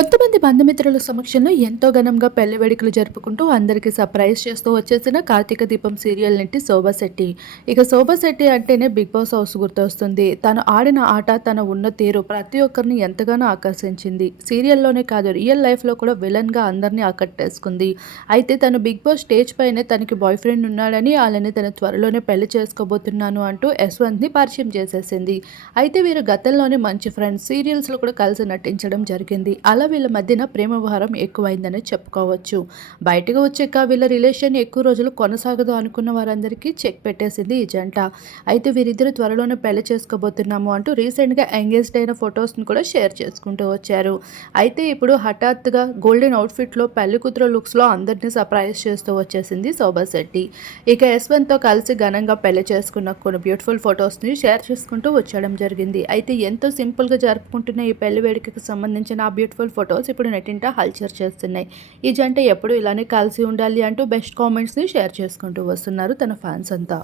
కొంతమంది బంధుమిత్రుల సమక్షంలో ఎంతో ఘనంగా పెళ్ళి వేడుకలు జరుపుకుంటూ అందరికీ సర్ప్రైజ్ చేస్తూ వచ్చేసిన కార్తీక దీపం సీరియల్ నుండి శోభా శెట్టి. ఇక శోభా శెట్టి అంటేనే బిగ్ బాస్ హౌస్ గుర్తొస్తుంది. తను ఆడిన ఆట తన ఉన్న తీరు ప్రతి ఒక్కరిని ఎంతగానో ఆకర్షించింది. సీరియల్లోనే కాదు రియల్ లైఫ్లో కూడా విలన్గా అందరినీ ఆకట్టేసుకుంది. అయితే తను బిగ్ బాస్ స్టేజ్ పైనే తనకి బాయ్ ఫ్రెండ్ ఉన్నాడని వాళ్ళని తన త్వరలోనే పెళ్ళి చేసుకోబోతున్నాను అంటూ యశ్వంత్ని పరిచయం చేసేసింది. అయితే వీరు గతంలోనే మంచి ఫ్రెండ్స్ సీరియల్స్లో కూడా కలిసి నటించడం జరిగింది. అలా వీళ్ళ మధ్యన ప్రేమ వ్యవహారం ఎక్కువైందని చెప్పుకోవచ్చు. బయటకు వచ్చాక వీళ్ళ రిలేషన్ ఎక్కువ రోజులు కొనసాగదు అనుకున్న వారందరికీ చెక్ పెట్టేసింది ఈ జంట. అయితే వీరిద్దరు త్వరలోనే పెళ్ళి చేసుకోబోతున్నాము అంటూ రీసెంట్గా ఎంగేజ్డ్ అయిన ఫొటోస్ని కూడా షేర్ చేసుకుంటూ వచ్చారు. అయితే ఇప్పుడు హఠాత్తుగా గోల్డెన్ అవుట్ఫిట్లో పెళ్ళి కూతురు లుక్స్లో అందరినీ సర్ప్రైజ్ చేస్తూ వచ్చేసింది శోభా శెట్టి. ఇక యశ్వంత్తో కలిసి ఘనంగా పెళ్ళి చేసుకున్న కొన్ని బ్యూటిఫుల్ ఫొటోస్ని షేర్ చేసుకుంటూ వచ్చడం జరిగింది. అయితే ఎంతో సింపుల్గా జరుపుకుంటున్న ఈ పెళ్ళి వేడుకకు సంబంధించిన ఆ బ్యూటిఫుల్ ఫొటోస్ ఇప్పుడు నెట్టింట హల్చర్ చేస్తున్నాయి. ఈ జంట ఎప్పుడు ఇలానే కలిసి ఉండాలి అంటూ బెస్ట్ కామెంట్స్ని షేర్ చేసుకుంటూ వస్తున్నారు తన ఫ్యాన్స్ అంతా.